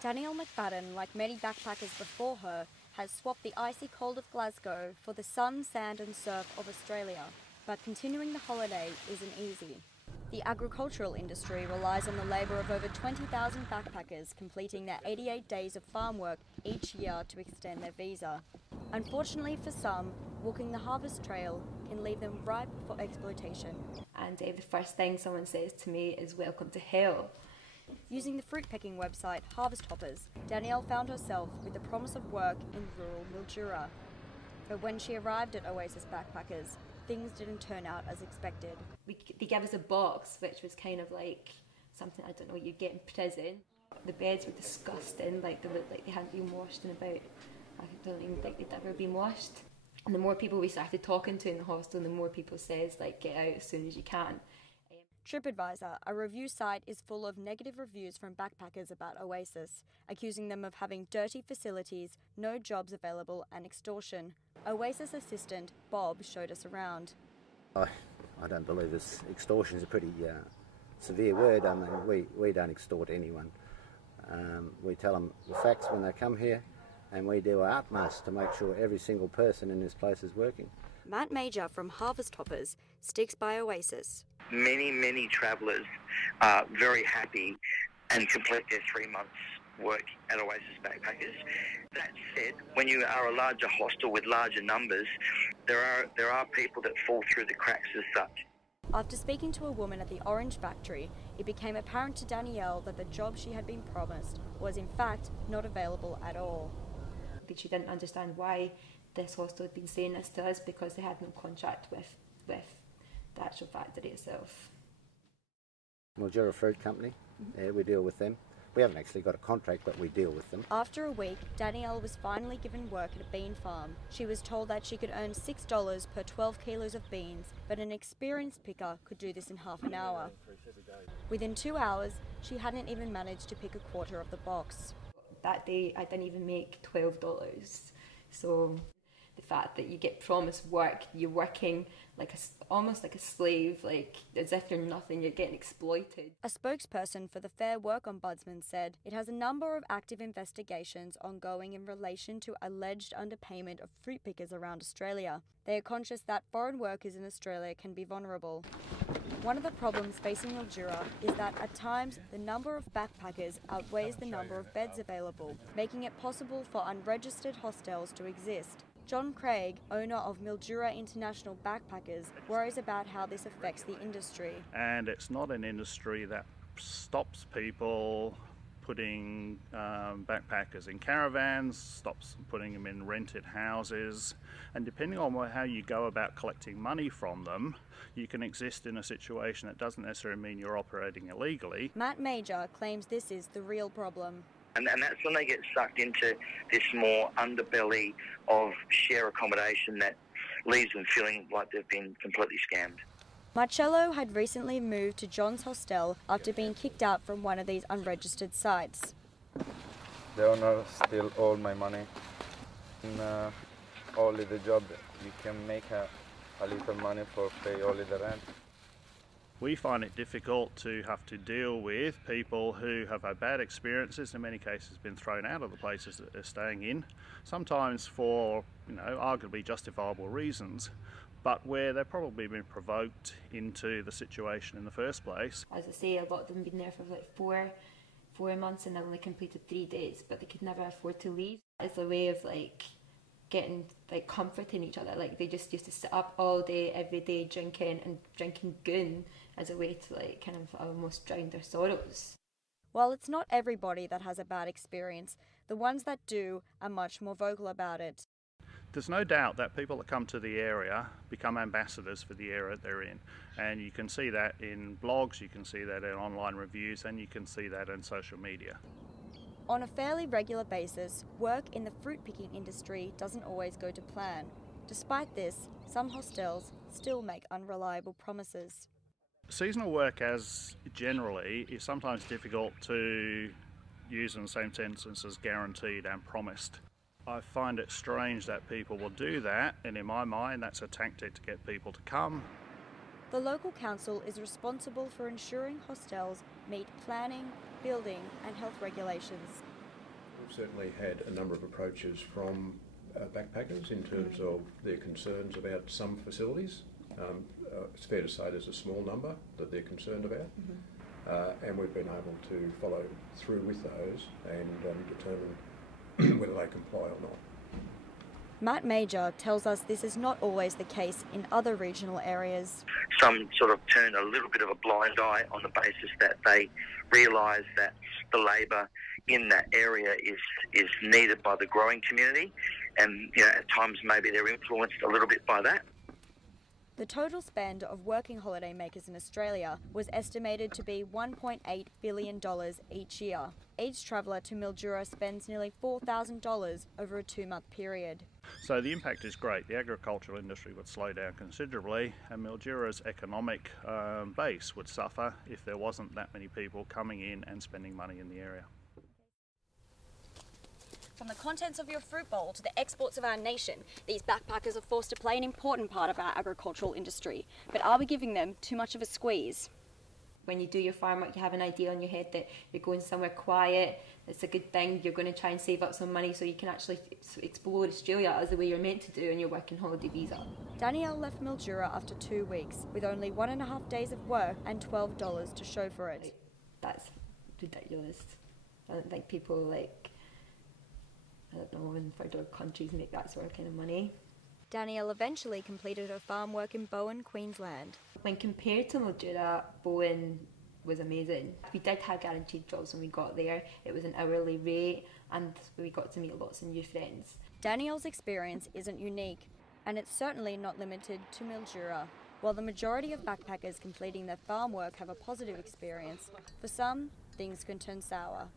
Danielle McFadden, like many backpackers before her, has swapped the icy cold of Glasgow for the sun, sand and surf of Australia. But continuing the holiday isn't easy. The agricultural industry relies on the labour of over 20,000 backpackers completing their 88 days of farm work each year to extend their visa. Unfortunately for some, walking the harvest trail can leave them ripe for exploitation. And the first thing someone says to me is "Welcome to hell." Using the fruit picking website Harvest Hoppers, Danielle found herself with the promise of work in rural Mildura. But when she arrived at Oasis Backpackers, things didn't turn out as expected. They gave us a box, which was kind of like something, I don't know, you'd get in prison. The beds were disgusting, like they looked like they hadn't been washed in about, I don't even think they'd ever been washed. And the more people we started talking to in the hostel, the more people says, like, get out as soon as you can. TripAdvisor, a review site, is full of negative reviews from backpackers about Oasis, accusing them of having dirty facilities, no jobs available and extortion. Oasis assistant Bob showed us around. I don't believe this. Extortion is a pretty severe word. I mean, we don't extort anyone. We tell them the facts when they come here, and we do our utmost to make sure every single person in this place is working. Matt Major from Harvest Hoppers sticks by Oasis. Many travellers are very happy and complete their 3 months work at Oasis Backpackers. That said, when you are a larger hostel with larger numbers, there are people that fall through the cracks as such. After speaking to a woman at the Orange Factory, it became apparent to Danielle that the job she had been promised was in fact not available at all. She didn't understand why this hostel had been saying this to us, because they had no contract with the actual factory itself. Mildura Fruit Company, we deal with them. We haven't actually got a contract, but we deal with them. After a week, Danielle was finally given work at a bean farm. She was told that she could earn $6 per 12 kilos of beans, but an experienced picker could do this in half an hour. Within 2 hours, she hadn't even managed to pick a quarter of the box. That day, I didn't even make $12. So the fact that you get promised work, you're working like almost like a slave, like as if you're nothing, you're getting exploited. A spokesperson for the Fair Work Ombudsman said it has a number of active investigations ongoing in relation to alleged underpayment of fruit pickers around Australia. They are conscious that foreign workers in Australia can be vulnerable. One of the problems facing Mildura is that at times the number of backpackers outweighs the number of beds available, making it possible for unregistered hostels to exist. John Craig, owner of Mildura International Backpackers, worries about how this affects the industry. And it's not an industry that stops people putting backpackers in caravans, stops putting them in rented houses, and depending on how you go about collecting money from them, you can exist in a situation that doesn't necessarily mean you're operating illegally. Matt Major claims this is the real problem. And that's when they get sucked into this more underbelly of share accommodation that leaves them feeling like they've been completely scammed. Marcello had recently moved to John's hostel after being kicked out from one of these unregistered sites. The owner steal all my money. And, only the job you can make a little money for pay only the rent. We find it difficult to have to deal with people who have had bad experiences, in many cases been thrown out of the places that they're staying in, sometimes for, arguably justifiable reasons, but where they've probably been provoked into the situation in the first place. As I say, a lot of them have been there for like four months and they only completed 3 days, but they could never afford to leave. It's a way of getting comforting each other. Like they just used to sit up all day, every day, drinking goon as a way to kind of almost drown their sorrows. While it's not everybody that has a bad experience, the ones that do are much more vocal about it. There's no doubt that people that come to the area become ambassadors for the area they're in, and you can see that in blogs, you can see that in online reviews, and you can see that in social media. On a fairly regular basis, work in the fruit picking industry doesn't always go to plan. Despite this, some hostels still make unreliable promises. Seasonal work as generally is sometimes difficult to use in the same sentence as guaranteed and promised. I find it strange that people will do that, and in my mind that's a tactic to get people to come. The local council is responsible for ensuring hostels meet planning, building and health regulations. certainly had a number of approaches from backpackers in terms of their concerns about some facilities. It's fair to say there's a small number that they're concerned about, and we've been able to follow through with those and determine whether they comply or not. Matt Major tells us this is not always the case in other regional areas. Some sort of turn a little bit of a blind eye on the basis that they realise that the labour in that area is needed by the growing community, and at times maybe they're influenced a little bit by that. The total spend of working holidaymakers in Australia was estimated to be $1.8 billion each year. Each traveller to Mildura spends nearly $4,000 over a 2-month period. So the impact is great. The agricultural industry would slow down considerably, and Mildura's economic base would suffer if there wasn't that many people coming in and spending money in the area. From the contents of your fruit bowl to the exports of our nation, these backpackers are forced to play an important part of our agricultural industry. But are we giving them too much of a squeeze? When you do your farm work, you have an idea in your head that you're going somewhere quiet, it's a good thing, you're going to try and save up some money so you can actually explore Australia as the way you're meant to do and you're working holiday visa. Danielle left Mildura after 2 weeks with only 1.5 days of work and $12 to show for it. That's ridiculous. I don't think people in third-world countries make that sort of kind of money. Danielle eventually completed her farm work in Bowen, Queensland. When compared to Mildura, Bowen was amazing. We did have guaranteed jobs when we got there. It was an hourly rate and we got to meet lots of new friends. Danielle's experience isn't unique, and it's certainly not limited to Mildura. While the majority of backpackers completing their farm work have a positive experience, for some, things can turn sour.